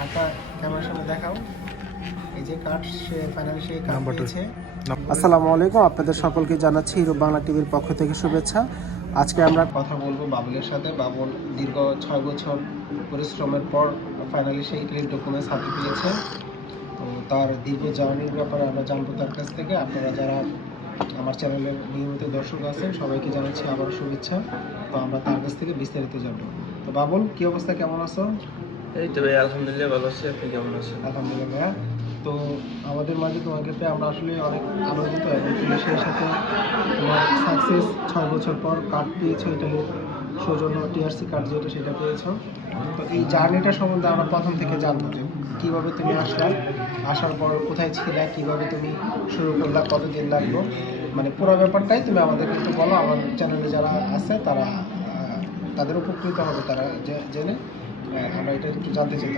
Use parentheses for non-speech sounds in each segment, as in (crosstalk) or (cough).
কার্ডটা ক্যামেরার সামনে দেখাও। এই যে কার্ড সে ফাইনালি সে কার্ড পেয়েছে আসসালামু আলাইকুম আপনাদের সকলকে জানাচ্ছি হিরো বাংলা টিভির পক্ষ থেকে শুভেচ্ছা। আজকে আমরা কথা বলব বাবুলের সাথে। বাবুল দীর্ঘ ছয় বছর পরিশ্রমের পর ফাইনালি সেই ক্লিন ডকুমেন্টস হাতে পেয়েছে। তো তার দীর্ঘ জার্নির ব্যাপারে আমরা জানব তার কাছ থেকে। আপনারা যারা আমার চ্যানেলের নিয়মিত দর্শক আছেন সবাইকে জানাচ্ছি আবার শুভেচ্ছা। তো আমরা তার কাছ থেকে বিস্তারিত জানব। তো বাবুল কি অবস্থা? কেমন আছো? এই তো আলহামদুলিল্লাহ ভালো আছি। ভাইয়া। তো আমাদের আমরা আসলে অনেক সেই সাথে সাকসেস ছয় বছর পর কার্ড ইটালির সৌজন্য কার্ড সেটা পেয়েছ। তো এই জার্নিটা সম্বন্ধে আমরা প্রথম থেকে জানব যে কীভাবে তুমি আসলা, আসার পর কোথায় ছিলে, কীভাবে তুমি শুরু করলা, কতদিন লাগল? মানে পুরো ব্যাপারটাই তুমি আমাদের কিন্তু বলো। আমার চ্যানেলে যারা আছে, তারা তাদের উপকৃত হবে, তারা জেনে থেকে।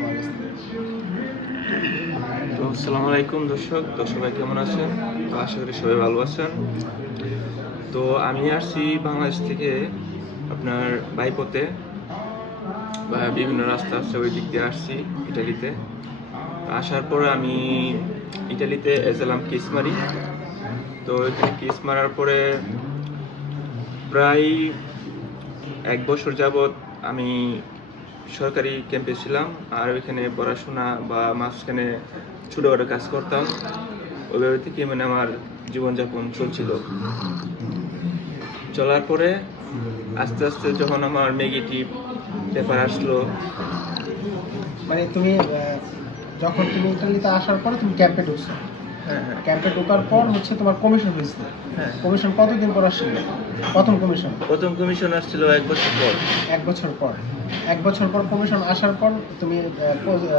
তো আসসালামু আলাইকুম দর্শক, তো সবাই কেমন আছেন? তো আশা করি সবাই ভালো আছেন। তো আমি আসছি বাংলাদেশ থেকে আপনার বাইপথে, বা বিভিন্ন রাস্তা আছে ওই দিক দিয়ে আসছি ইটালিতে। আসার পরে আমি ইটালিতে এসেলাম কিস মারি। তো এখানে কিস মারার পরে প্রায় এক বছর যাবৎ আমি সরকারি ক্যাম্পে ছিলাম আর ওইখানে পড়াশোনা বা মাঝখানে ছোটোখাটো কাজ করতাম। ওইভাবে থেকে মানে আমার জীবনযাপন চলছিল। চলার পরে আস্তে আস্তে যখন আমার নেগেটিভ পেপার আসলো মানে তুমি যখন তুমি ইটালিতে আসার পরে তুমি ক্যাম্পে ঢুকছো? ক্যাম্পে ঢোকার পর হচ্ছে তোমার কমিশন হয়েছে হ্যাঁ। কমিশন কতদিন পর আসছিল? প্রথম কমিশন প্রথম কমিশন আসছিল এক বছর পর। এক বছর পর। এক বছর পর কমিশন আসার পর তুমি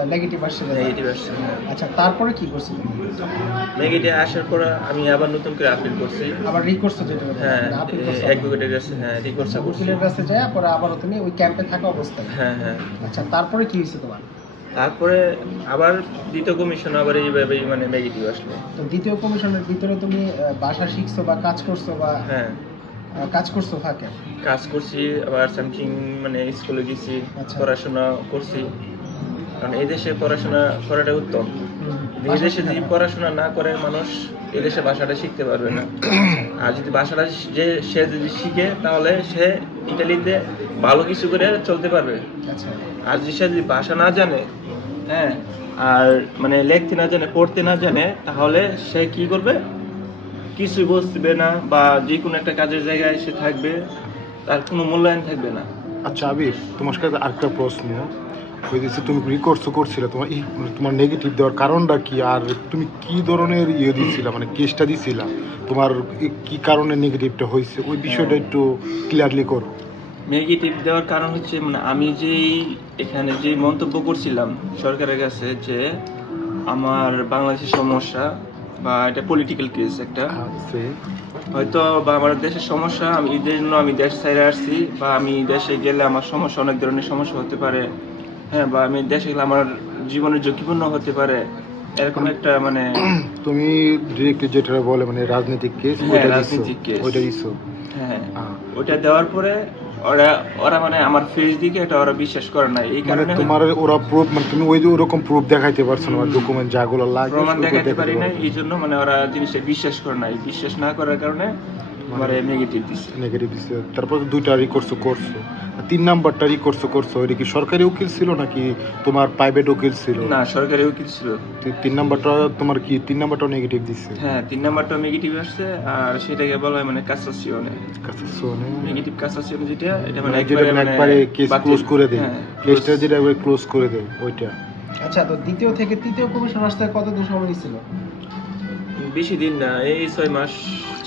নেগেটিভ আসছিল নেগেটিভ হ্যাঁ। আচ্ছা তারপরে কি করছিলে? নেগেটিভ আসার পর আমি আবার নতুন করে আপিল করছি। আবার রিকোর্স যেটা হ্যাঁ অ্যাডভোকেটের কাছে হ্যাঁ রিকোর্সা করছি। উকিলের কাছে যায় পরে আবারও তুমি ওই ক্যাম্পে থাকা অবস্থায়। হ্যাঁ হ্যাঁ। আচ্ছা তারপরে কি হয়েছে তোমার? তারপরে আবার দ্বিতীয় কমিশন আবার এইভাবেই মানে নেগেটিভ আসলো। তো দ্বিতীয় কমিশনের ভিতরে তুমি ভাষা শিখছো বা কাজ করছ বা হ্যাঁ। কাজ করছ ফাঁকে কাজ করছি আবার সামথিং মানে স্কুলে গেছি আচ্ছা। পড়াশোনা করছি। কারণ এই দেশে পড়াশোনা করাটা উত্তম। এই দেশে যদি পড়াশোনা না করে মানুষ এই দেশে ভাষাটা শিখতে পারবে না। আর যদি ভাষাটা যে সে যদি শিখে তাহলে সে ইটালিতে ভালো কিছু করে চলতে পারবে। আচ্ছা। আর যে সে যদি ভাষা না জানে হ্যাঁ আর মানে লিখতে না জানে, পড়তে না জানে, তাহলে সে কি করবে? কিছু বুঝবে না, বা যে কোনো একটা কাজের জায়গায় সে থাকবে, তার কোনো মূল্যায়ন থাকবে না। আচ্ছা আবির তোমার কাছে আরেকটা প্রশ্ন ওই যে তুমি রিকোর্স করছিলে, তোমার এই মানে তোমার নেগেটিভ দেওয়ার কারণটা কি? আর তুমি কি ধরনের ইয়ে দিছিলা মানে কেসটা দিছিলা? তোমার কি কারণে নেগেটিভটা হয়েছে ওই বিষয়টা একটু ক্লিয়ারলি করো। নেগেটিভ দেওয়ার কারণ হচ্ছে মানে আমি যেই এখানে যে মন্তব্য করছিলাম সরকারের কাছে যে আমার বাংলাদেশের সমস্যা বা এটা পলিটিক্যাল কেস একটা হয়তো বা আমার দেশের সমস্যা আমি এই জন্য আমি দেশ ছাইরে আসছি বা আমি দেশে গেলে আমার সমস্যা অনেক ধরনের সমস্যা হতে পারে হ্যাঁ বা আমি দেশে গেলে আমার জীবনের ঝুঁকিপূর্ণ হতে পারে এরকম একটা মানে তুমি ডিরেক্টলি যেটা বলে মানে রাজনৈতিক কেস হ্যাঁ, রাজনৈতিক case। ওইটা হ্যাঁ। ওটা দেওয়ার পরে ওরা ওরা মানে আমার ফেস দিকে এটা ওরা বিশ্বাস করে না। এই মানে কারণে তোমার ওরা প্রুফ মানে তুমি ওই যে ওরকম প্রুফ দেখাইতে পারছ না ডকুমেন্ট যাগুলো লাগে প্রমাণ দেখাতে পারি না এই জন্য মানে ওরা জিনিসটা বিশ্বাস করে না। বিশ্বাস না করার কারণে আমার নেগেটিভ দিচ্ছে নেগেটিভ দিচ্ছে তারপর দুইটা রিকোর্স করছ। আর তিন নাম্বারটা রিকোর্স করছ এটা কি সরকারি উকিল ছিল নাকি তোমার প্রাইভেট উকিল ছিল? না সরকারি উকিল ছিল। তিন নাম্বারটা তোমার কি তিন নাম্বারটাও নেগেটিভ দিচ্ছে হ্যাঁ তিন নাম্বারটা নেগেটিভ আসছে আর সেটাকে বলা হয় মানে কাসাসিওনে শোনে নেগেটিভ কাসাসিওন যেটা এটা মানে মানে যেটা মানে একবারে কেস ক্লোজ করে দেয়। হ্যাঁ, কেসটা যেটা একবারে ক্লোজ করে দেয় ওইটা। আচ্ছা তো দ্বিতীয় থেকে তৃতীয় কমিশন আসতে কতদিন সময় নিয়েছিল বেশি দিন না এই ছয় মাস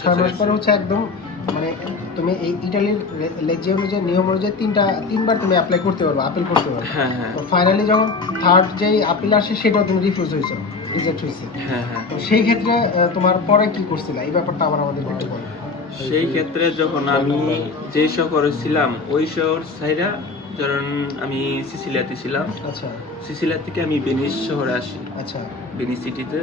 ছয় মাস পরে হচ্ছে একদম মানে তুমি এই ইটালির লেজি অনুযায়ী নিয়ম অনুযায়ী তিনটা তিনবার তুমি অ্যাপ্লাই করতে পারবে আপিল করতে পারবে। হ্যাঁ হ্যাঁ। তো ফাইনালি যখন থার্ড যেই আপিল আসে সেটাও তুমি রিফিউজ হয়েছে রিজেক্ট হয়েছে। হ্যাঁ হ্যাঁ। তো সেই ক্ষেত্রে তোমার পরে কি করছিল? এই ব্যাপারটা আবার আমাদের একটু বলো। সেই ক্ষেত্রে যখন আমি যে শহরে ছিলাম ওই শহর সাইরা ধরুন আমি সিসিলিয়াতে ছিলাম। আচ্ছা। সিসিলিয়া থেকে আমি বেনিস শহরে আসি। আচ্ছা। বেনিস সিটিতে।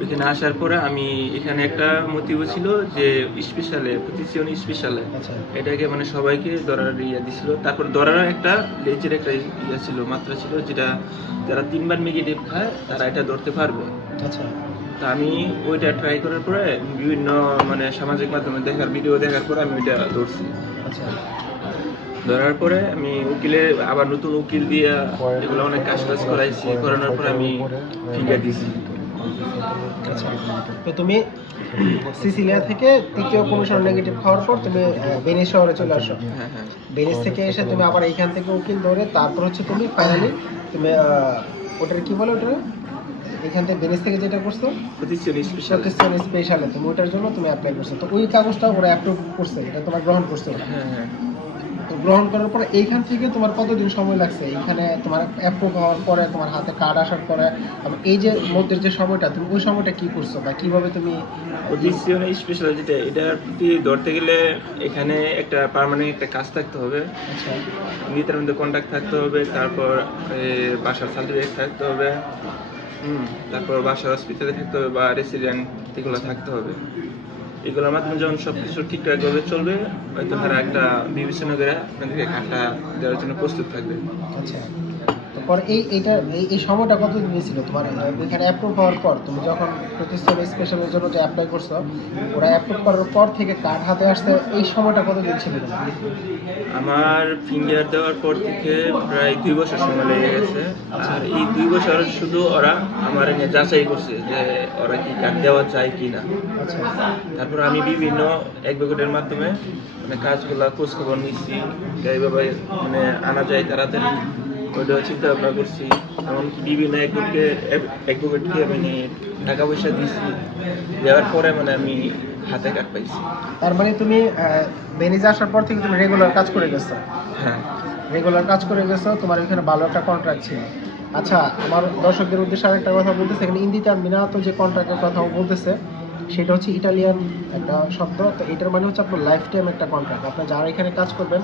ওইখানে আসার পরে আমি এখানে একটা মোটিভ ছিল যে স্পেশালে প্রতিষ্ঠান স্পেশালে। আচ্ছা। এটাকে মানে সবাইকে ধরার ইয়ে দিছিল। তারপর ধরার একটা লেজের একটা ইয়ে ছিল মাত্রা ছিল যেটা যারা তিনবার নেগেটিভ খায় তারা এটা ধরতে পারবে। আচ্ছা। তা আমি ওইটা ট্রাই করার পরে বিভিন্ন মানে সামাজিক মাধ্যমে দেখার ভিডিও দেখার পরে আমি ওইটা ধরছি। আচ্ছা। ধরার পরে আমি উকিলে আবার নতুন উকিল দিয়ে এগুলো অনেক কাজ টাজ করাইছি করানোর পরে আমি ফিঙ্গার দিছি। তো তুমি সিসিলিয়া থেকে তৃতীয় কমিশন নেগেটিভ খাওয়ার পর তুমি বেনিস শহরে চলে আসো। হ্যাঁ হ্যাঁ। বেনিস থেকে এসে তুমি আবার এইখান থেকে উকিল ধরে তারপর হচ্ছে তুমি ফাইনালি তুমি ওটার কি বলে ওটা এখান থেকে বেনিস থেকে যেটা করছ? প্রতিষ্ঠান স্পেশাল তুমি ওটার জন্য তুমি অ্যাপ্লাই করছ। তো ওই কাগজটা ওরা অ্যাপ্রুভ করছে এটা তোমার গ্রহণ করছে। হ্যাঁ হ্যাঁ। গ্রহণ করার পরে এইখান থেকে তোমার কতদিন সময় লাগছে? এইখানে তোমার অ্যাপ্রুভ হওয়ার পরে তোমার হাতে কার্ড আসার পরে এই যে মধ্যের যে সময়টা তুমি ওই সময়টা কি করছ বা কীভাবে তুমি প্রতিষ্ঠান স্পেশাল যেটা এটা প্রতি ধরতে গেলে এখানে একটা পার্মানেন্ট একটা কাজ থাকতে হবে। আচ্ছা। নিজেদের মধ্যে কন্ট্যাক্ট থাকতে হবে তারপর বাসার সার্টিফিকেট থাকতে হবে তারপর বাসার হসপিটালে থাকতে হবে বা রেসিডেন্ট এগুলো থাকতে হবে। এগুলোর মাধ্যমে যখন সব কিছু ঠিকঠাকভাবে চলবে, হয়তো তারা একটা বিবেচনা করে আপনাদেরকে কার্ডটা দেওয়ার জন্য প্রস্তুত থাকবে। আচ্ছা। তারপর এই এইটা এই সময়টা কতদিন নিয়েছিল তোমার? এখানে অ্যাপ্রুভ হওয়ার পর তুমি যখন প্রতিষ্ঠান স্পেশালের জন্য যে অ্যাপ্লাই করছ ওরা অ্যাপ্রুভ করার পর থেকে কার্ড হাতে আসতে এই সময়টা কতদিন ছিল? আমার ফিঙ্গার দেওয়ার পর থেকে প্রায় দুই বছর সময় লেগে গেছে। আর এই দুই বছর শুধু ওরা আমার নিয়ে যাচাই করছে যে ওরা কি কার্ড দেওয়া চায় কি না আচ্ছা। তারপর আমি বিভিন্ন অ্যাডভোকেটের মাধ্যমে মানে কাজগুলো খোঁজখবর নিচ্ছি এইভাবে মানে আনা যায় তাড়াতাড়ি। ওইটা চিন্তা ভাবনা করছি। এমন বিভিন্ন অ্যাডভোকেটকে অ্যাডভোকেটকে মানে টাকা পয়সা দিয়েছি দেওয়ার পরে মানে আমি হাতে কার্ড পাইছি। তার মানে তুমি বেনিজে আসার পর থেকে তুমি রেগুলার কাজ করে গেছো? হ্যাঁ। রেগুলার কাজ করে গেছো তোমার এখানে ভালো একটা কন্ট্রাক্ট ছিল। আচ্ছা আমার দর্শকদের উদ্দেশ্যে আরেকটা কথা বলতেছে। এখানে ইন্দিতে আর মিনাতো যে কন্ট্রাক্টের কথা বলতেছে সেটা হচ্ছে ইটালিয়ান একটা শব্দ। তো এটার মানে হচ্ছে আপনার লাইফ টাইম একটা কন্ট্রাক্ট আপনি যারা এখানে কাজ করবেন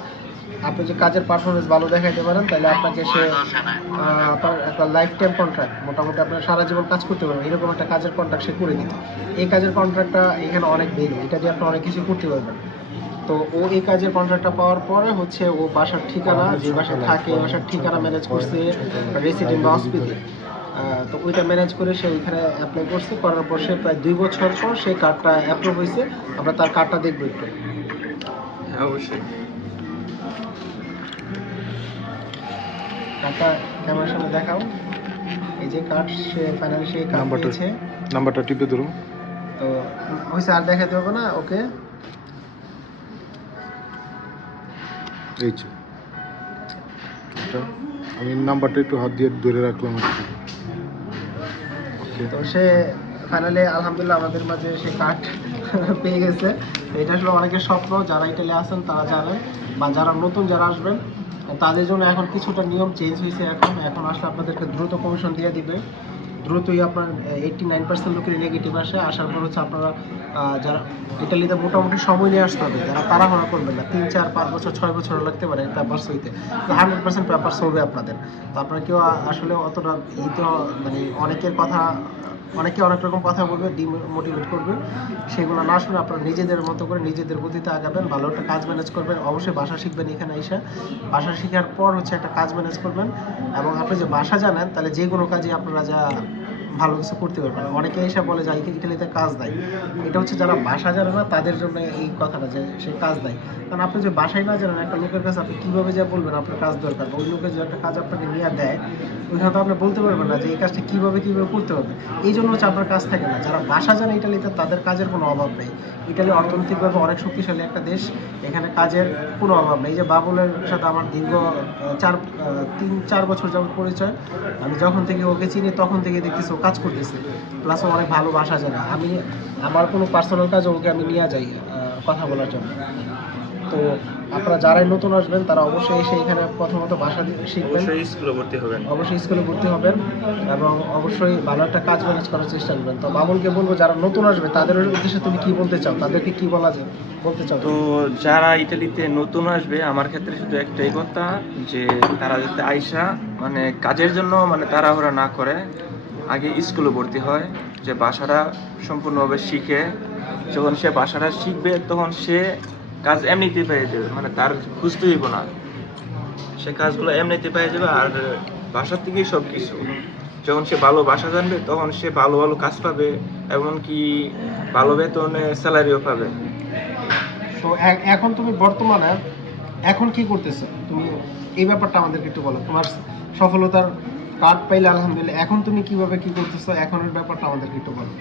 আপনি যে কাজের পারফরমেন্স ভালো দেখাইতে পারেন তাহলে আপনাকে সে আহ, আপনার একটা লাইফ টাইম কন্ট্রাক্ট মোটামুটি আপনার সারা জীবন কাজ করতে পারবেন। এরকম একটা কাজের কন্ট্রাক্ট সে করে দিত এই কাজের কন্ট্রাক্টটা এখানে অনেক বেরো এটা দিয়ে আপনি অনেক কিছু করতে পারবেন। তো ও এই কাজের কন্ট্রাক্টটা পাওয়ার পরে হচ্ছে ও বাসার ঠিকানা যে বাসায় থাকে বাসার ঠিকানা ম্যানেজ করছে রেসিডেন্ট বা হসপিটাল তো ওইটা ম্যানেজ করে সে ওইখানে অ্যাপ্লাই করছে। করার পর সে প্রায় দুই বছর পর সেই কার্ডটা অ্যাপ্রুভ হয়েছে আমরা তার কার্ডটা দেখব একটু। হ্যাঁ অবশ্যই। কার্ডটা ক্যামেরার সামনে দেখাও। এই যে কার্ড সে ফাইনালি সেই কার্ড নাম্বারটা পেয়েছে নাম্বারটা টিপে ধরো। তো হয়েছে আর দেখাতে হবে না ওকে? এই যে। আমি নাম্বারটা একটু হাত দিয়ে ধরে রাখলাম তো সে ফাইনালি আলহামদুলিল্লাহ আমাদের মাঝে সে কার্ড পেয়ে গেছে। এটা আসলে অনেকের স্বপ্ন, যারা ইটালি আছেন তারা জানেন, বা যারা নতুন যারা আসবেন, তাদের জন্য এখন কিছুটা নিয়ম চেঞ্জ হয়েছে এখন। এখন আসলে আপনাদেরকে দ্রুত কমিশন দিয়ে দিবে। দ্রুতই আপনার এইটটি নাইন পার্সেন্ট লোকের নেগেটিভ আসে। আসার পর হচ্ছে আপনারা যারা ইটালিতে মোটামুটি সময় নিয়ে আসতে হবে, যারা তাড়াহুড়া করবেন না, তিন, চার, পাঁচ বছর, ছয় বছর লাগতে পারে পেপারস হইতে। হান্ড্রেড পার্সেন্ট পেপারস হবে আপনাদের। তো আপনারা কেউ আসলে অতটা এই তো মানে অনেকের কথা অনেকে অনেক রকম কথা বলবে ডিমোটিভেট করবে। সেগুলো না শুনে আপনারা নিজেদের মতো করে নিজেদের গতিতে আগাবেন, ভালো একটা কাজ ম্যানেজ করবেন। অবশ্যই ভাষা শিখবেন এখানে এসে। ভাষা শেখার পর হচ্ছে একটা কাজ ম্যানেজ করবেন। এবং আপনি যে ভাষা জানেন, তাহলে যে কোনো কাজে আপনারা যা ভালো কিছু করতে পারবে না। অনেকে এসে বলে যে "ইটা- ইটালিতে কাজ দেয় এটা হচ্ছে যারা ভাষা জানে না, তাদের জন্য এই কথাটা যে, সে কাজ দেয় কারণ আপনি যে বাসায় না জানেন একটা লোকের কাছে আপনি কীভাবে যা বলবেন, আপনার কাজ দরকার ওই লোকের যে একটা কাজ আপনাকে নিয়ে দেয় ওইখানে তো আপনি বলতে পারবেন না যে, এই কাজটা কীভাবে কীভাবে করতে হবে? এই জন্য হচ্ছে আপনার কাজ থাকে না। যারা ভাষা জানে ইটালিতে, তাদের কাজের কোনো অভাব নেই। ইটালি অর্থনৈতিকভাবে অনেক শক্তিশালী একটা দেশ, এখানে কাজের কোনো অভাব নেই। যে বাবুলের সাথে আমার দীর্ঘ চার তিন, চার বছর যেমন পরিচয়, আমি যখন থেকে ওকে চিনি, তখন থেকে দেখতেছি কাজ করতেছে। প্লাস অনেক ভালো ভাষা জানে আমি আমার কোনো পার্সোনাল কাজ ওকে আমি নিয়ে যাই কথা বলার জন্য। তো আপনারা যারাই নতুন আসবেন তারা অবশ্যই এসে এখানে প্রথমত ভাষা শিখবেন। অবশ্যই স্কুলে ভর্তি হবেন। অবশ্যই স্কুলে ভর্তি হবেন এবং অবশ্যই ভালো একটা কাজ ম্যানেজ করার চেষ্টা করবেন। তো বাবুলকে বলব যারা নতুন আসবে তাদের উদ্দেশ্যে তুমি কি বলতে চাও? তাদেরকে কি বলা যায়? বলতে চাও? তো যারা ইটালিতে নতুন আসবে আমার ক্ষেত্রে শুধু একটাই কথা যে তারা যাতে আইসা মানে কাজের জন্য মানে তাড়াহুড়া না করে আগে স্কুলে ভর্তি হয়, যে ভাষাটা সম্পূর্ণভাবে শিখে, যখন সে ভাষাটা শিখবে, তখন সে কাজ এমনিতেই পেয়ে যাবে মানে তার খুঁজতে হইব না। সে কাজগুলো এমনিতে পেয়ে যাবে আর ভাষার থেকেই সব কিছু যখন সে ভালো ভাষা জানবে, তখন সে ভালো ভালো কাজ পাবে, এমনকি ভালো বেতনে স্যালারিও পাবে। তো এখন তুমি বর্তমানে, এখন কি করতেছো? তুমি এই ব্যাপারটা আমাদেরকে একটু বলো। তোমার সফলতার কার্ড পাইলে আলহামদুলিল্লাহ। এখন তুমি কীভাবে কি করতেছো? এখনের ব্যাপারটা আমাদেরকে একটু বলো।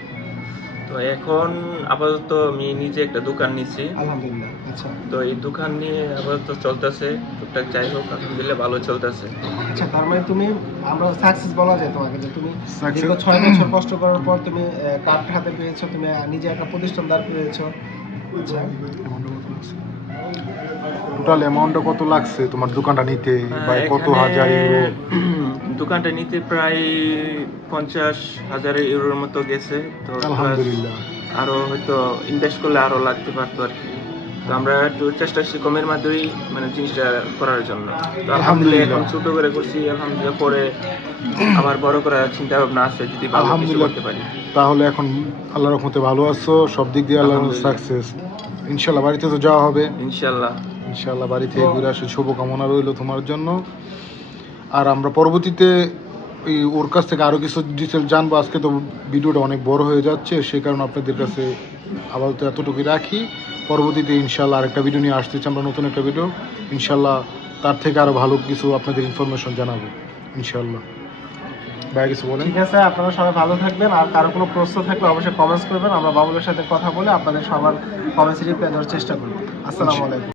তো এখন আপাতত আমি নিজে একটা দোকান নিছি। আলহামদুলিল্লাহ আচ্ছা। তো এই দোকান নিয়ে আপাতত চলতেছে। টুকটাক যাই হোক আলহামদুলিল্লাহ ভালো চলতেছে। আচ্ছা তার মানে তুমি আমরা সাকসেস বলা যায় তোমাকে যে তুমি দীর্ঘ ছয় বছর কষ্ট করার পর তুমি কার্ড হাতে পেয়েছ তুমি নিজে একটা প্রতিষ্ঠান দাঁড় পেয়েছ আচ্ছা। টোটাল অ্যামাউন্টটা কত লাগছে তোমার দোকানটা নিতে? বা কত হাজার ইউরো (clears throat) দোকানটা নিতে প্রায় পঞ্চাশ হাজার ইউরোর মতো গেছে। তো আলহামদুলিল্লাহ। আরও হয়তো ইনভেস্ট করলে আরও লাগতে পারতো আর কি। তো আমরা একটু চেষ্টা করছি কমের মাধ্যমেই মানে জিনিসটা করার জন্য। তো আলহামদুলিল্লাহ এখন ছোট করে করছি আলহামদুলিল্লাহ পরে আবার বড় করার চিন্তা ভাবনা আছে যদি ভালো কিছু করতে পারি। তাহলে এখন আল্লাহর রহমতে ভালো আছো সব দিক দিয়ে আল্লাহ আলহামদুলিল্লাহ। সাকসেস ইনশাল্লাহ বাড়িতে তো যাওয়া হবে। ইনশাল্লাহ। ইনশাল্লাহ বাড়ি থেকে ঘুরে আসে শুভকামনা রইল তোমার জন্য। আর আমরা পরবর্তীতে এই ওর কাছ থেকে আরও কিছু ডিটেল জানব। আজকে তো ভিডিওটা অনেক বড় হয়ে যাচ্ছে সেই কারণে আপনাদের কাছে আপাতত এতটুকুই রাখি। পরবর্তীতে ইনশাল্লাহ আরেকটা ভিডিও নিয়ে আসতেছি আমরা নতুন একটা ভিডিও ইনশাল্লাহ তার থেকে আরও ভালো কিছু আপনাদের ইনফরমেশন জানাব ইনশাল্লাহ। ভাই কিছু ঠিক আছে, আপনারা সবাই ভালো থাকবেন। আর কারও কোনো প্রশ্ন থাকলে অবশ্যই কমেন্টস করবেন। আমরা বাবুলের সাথে কথা বলে আপনাদের সবার কমেন্টস রিপ্লাই দেওয়ার চেষ্টা করব। আসসালামু আলাইকুম।